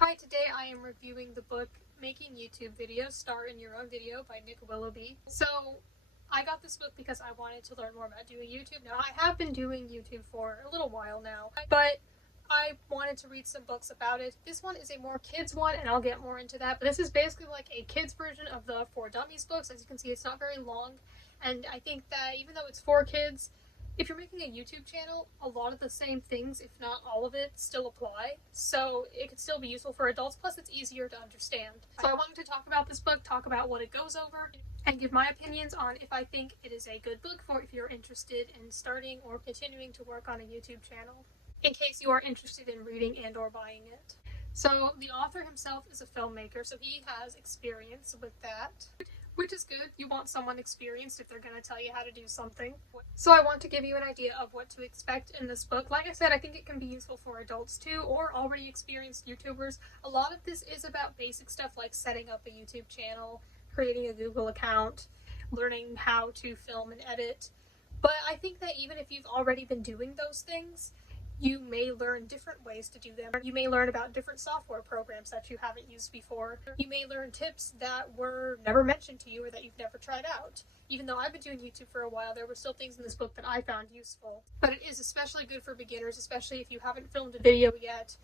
Hi, today I am reviewing the book Making YouTube Videos, Star in Your Own Video by Nick Willoughby. So, I got this book because I wanted to learn more about doing YouTube. Now, I have been doing YouTube for a little while now, but I wanted to read some books about it. This one is a more kids one, and I'll get more into that, but this is basically like a kids version of the For Dummies books. As you can see, it's not very long, and I think that even though it's for kids, if you're making a YouTube channel, a lot of the same things, if not all of it, still apply. So it could still be useful for adults, plus it's easier to understand. So I wanted to talk about this book, talk about what it goes over, and give my opinions on if I think it is a good book for if you're interested in starting or continuing to work on a YouTube channel, in case you are interested in reading and or buying it. So the author himself is a filmmaker, so he has experience with that, which is good. You want someone experienced if they're going to tell you how to do something. So I want to give you an idea of what to expect in this book. Like I said, I think it can be useful for adults too, or already experienced YouTubers. A lot of this is about basic stuff like setting up a YouTube channel, creating a Google account, learning how to film and edit. But I think that even if you've already been doing those things, you may learn different ways to do them. You may learn about different software programs that you haven't used before. You may learn tips that were never mentioned to you or that you've never tried out. Even though I've been doing YouTube for a while, there were still things in this book that I found useful. But it is especially good for beginners, especially if you haven't filmed a video yet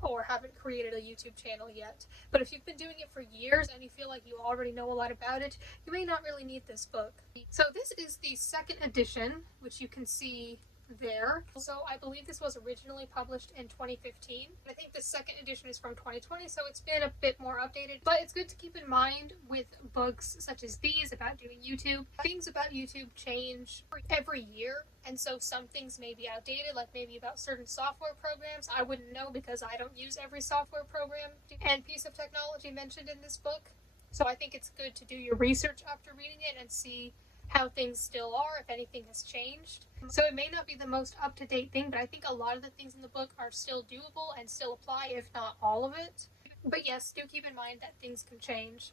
or haven't created a YouTube channel yet. But if you've been doing it for years and you feel like you already know a lot about it, you may not really need this book. So this is the second edition, which you can see there. So I believe this was originally published in 2015. I think the second edition is from 2020, so it's been a bit more updated. But it's good to keep in mind with books such as these about doing YouTube. Things about YouTube change every year, and so some things may be outdated, like maybe about certain software programs. I wouldn't know because I don't use every software program and piece of technology mentioned in this book. So I think it's good to do your research after reading it and see how things still are, if anything has changed. So it may not be the most up-to-date thing, but I think a lot of the things in the book are still doable and still apply, if not all of it. But yes, do keep in mind that things can change.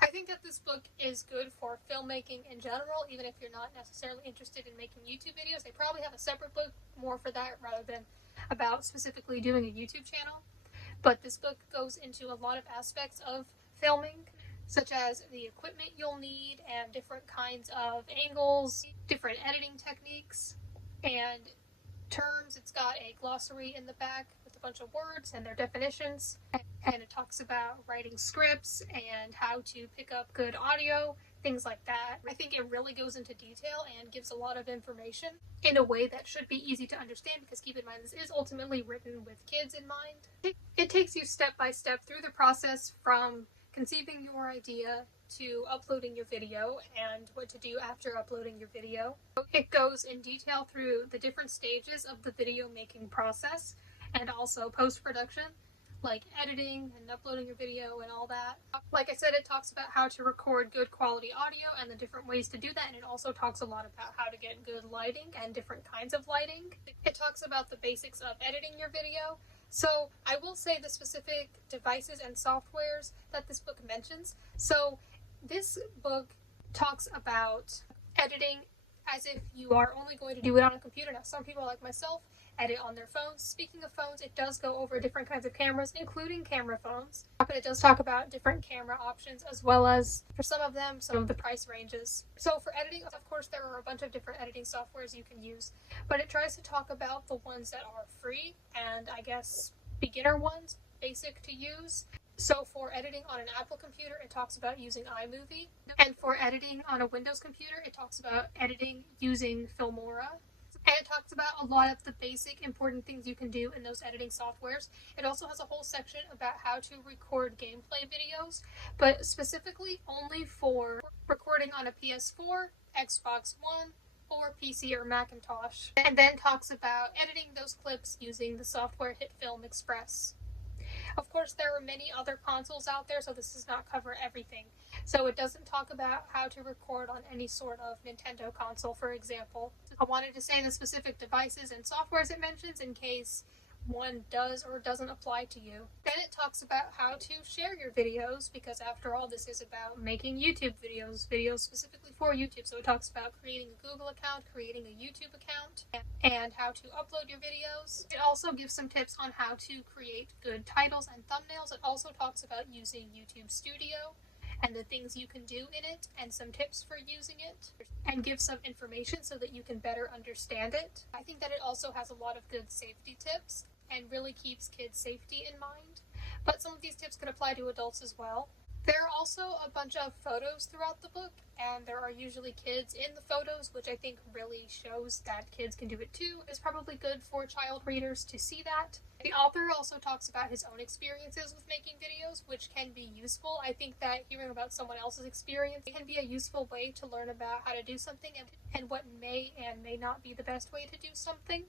I think that this book is good for filmmaking in general, even if you're not necessarily interested in making YouTube videos. They probably have a separate book more for that rather than about specifically doing a YouTube channel. But this book goes into a lot of aspects of filming, such as the equipment you'll need and different kinds of angles, different editing techniques, and terms. It's got a glossary in the back with a bunch of words and their definitions, and it talks about writing scripts and how to pick up good audio, things like that. I think it really goes into detail and gives a lot of information in a way that should be easy to understand, because keep in mind this is ultimately written with kids in mind. It takes you step by step through the process from conceiving your idea to uploading your video and what to do after uploading your video. It goes in detail through the different stages of the video making process and also post-production, like editing and uploading your video and all that. Like I said, it talks about how to record good quality audio and the different ways to do that, and it also talks a lot about how to get good lighting and different kinds of lighting. It talks about the basics of editing your video. So I will say the specific devices and softwares that this book mentions. So this book talks about editing as if you are only going to do it on a computer. Now, some people like myself edit on their phones. Speaking of phones, it does go over different kinds of cameras, including camera phones. But it does talk about different camera options, as well as, for some of them, some of the price ranges. So for editing, of course, there are a bunch of different editing softwares you can use, but it tries to talk about the ones that are free and, I guess, beginner ones, basic to use. So for editing on an Apple computer, it talks about using iMovie. And for editing on a Windows computer, it talks about editing using Filmora. And it talks about a lot of the basic important things you can do in those editing softwares. It also has a whole section about how to record gameplay videos, but specifically only for recording on a PS4, Xbox One, or PC or Macintosh. And then talks about editing those clips using the software HitFilm Express. Of course, there are many other consoles out there, so this does not cover everything. So it doesn't talk about how to record on any sort of Nintendo console, for example. I wanted to say the specific devices and softwares it mentions in case one does or doesn't apply to you. Then it talks about how to share your videos, because after all, this is about making YouTube videos specifically for YouTube. So it talks about creating a Google account, creating a YouTube account, and how to upload your videos. It also gives some tips on how to create good titles and thumbnails. It also talks about using YouTube Studio and the things you can do in it, and some tips for using it, and give some information so that you can better understand it. I think that it also has a lot of good safety tips and really keeps kids' safety in mind, but some of these tips could apply to adults as well. There are also a bunch of photos throughout the book, and there are usually kids in the photos, which I think really shows that kids can do it too. It's probably good for child readers to see that. The author also talks about his own experiences with making videos, which can be useful. I think that hearing about someone else's experience can be a useful way to learn about how to do something and what may and may not be the best way to do something.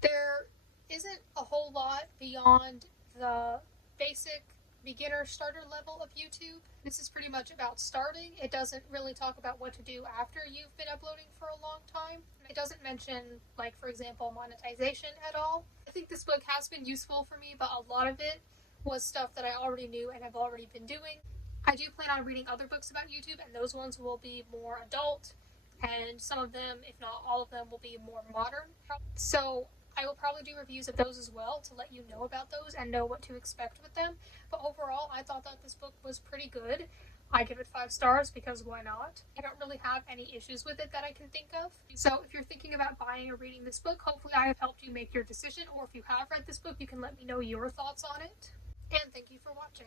There isn't a whole lot beyond the basic beginner starter level of YouTube. This is pretty much about starting. It doesn't really talk about what to do after you've been uploading for a long time. It doesn't mention, like, for example, monetization at all. I think this book has been useful for me, but a lot of it was stuff that I already knew and have already been doing. I do plan on reading other books about YouTube, and those ones will be more adult, and some of them, if not all of them, will be more modern. So I will probably do reviews of those as well to let you know about those and know what to expect with them. But overall, I thought that this book was pretty good. I give it 5 stars because why not? I don't really have any issues with it that I can think of. So if you're thinking about buying or reading this book, hopefully I have helped you make your decision, or if you have read this book, you can let me know your thoughts on it. And thank you for watching.